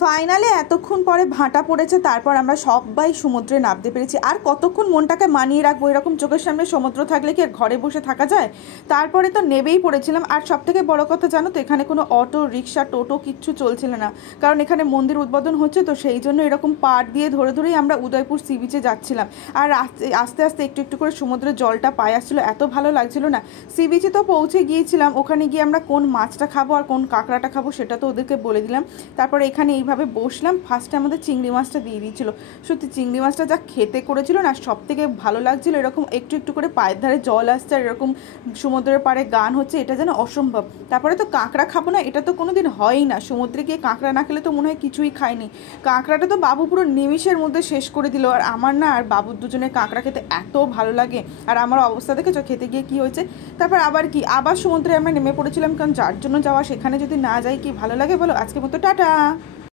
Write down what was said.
ফাইনালে এতক্ষণ পরে ভাঁটা পড়েছে, তারপর আমরা সবাই সমুদ্রে নামতে পেরেছি। আর কতক্ষণ মনটাকে মানিয়ে রাখবো, এরকম চোখের সামনে সমুদ্র থাকলে কি আর ঘরে বসে থাকা যায়? তারপরে তো নেবেই পড়েছিলাম। আর সব থেকে বড় কথা জানো তো, এখানে কোনো অটো রিক্সা টোটো কিচ্ছু চলছিল না, কারণ এখানে মন্দির উদ্বোধন হচ্ছে তো, সেই জন্য এরকম পাড় দিয়ে ধরে ধরেই আমরা উদয়পুর সি বিচে যাচ্ছিলাম। আর আস্তে আস্তে একটু একটু করে সমুদ্রের জলটা পায়ে আসছিলো, এত ভালো লাগছিল না। সি বিচে তো পৌঁছে গিয়েছিলাম, ওখানে গিয়ে আমরা কোন মাছটা খাবো আর কোন কাঁকড়াটা খাবো সেটা তো ওদেরকে বলে দিলাম। তারপরে এখানে এইভাবে বসলাম, ফার্স্টে আমাদের চিংড়ি মাছটা দিয়ে দিয়েছিলো। সত্যি চিংড়ি মাছটা যা খেতে করেছিল না, সব থেকে ভালো লাগছিলো। এরকম একটু একটু করে পায়ের ধারে জল আসছে আর এরকম সমুদ্রের পাড়ে গান হচ্ছে, এটা যেন অসম্ভব। তারপরে তো কাঁকড়া খাবো না, এটা তো কোনো দিন হয়ই না, সমুদ্রে গিয়ে কাঁকড়া না খেলে তো মনে হয় কিছুই খায়নি। কাঁকড়াটা তো বাবু পুরো নিমিষের মধ্যে শেষ করে দিল। আর আমার না আর বাবুর দুজনের কাঁকড়া খেতে এত ভালো লাগে। আর আমার অবস্থা দেখেছো খেতে গিয়ে কী হয়েছে। তারপর আবার সমুদ্রে আমরা নেমে পড়েছিলাম, কারণ যার জন্য যাওয়া সেখানে যদি না যাই কি ভালো লাগে বলো। আজকের মতো টাটা।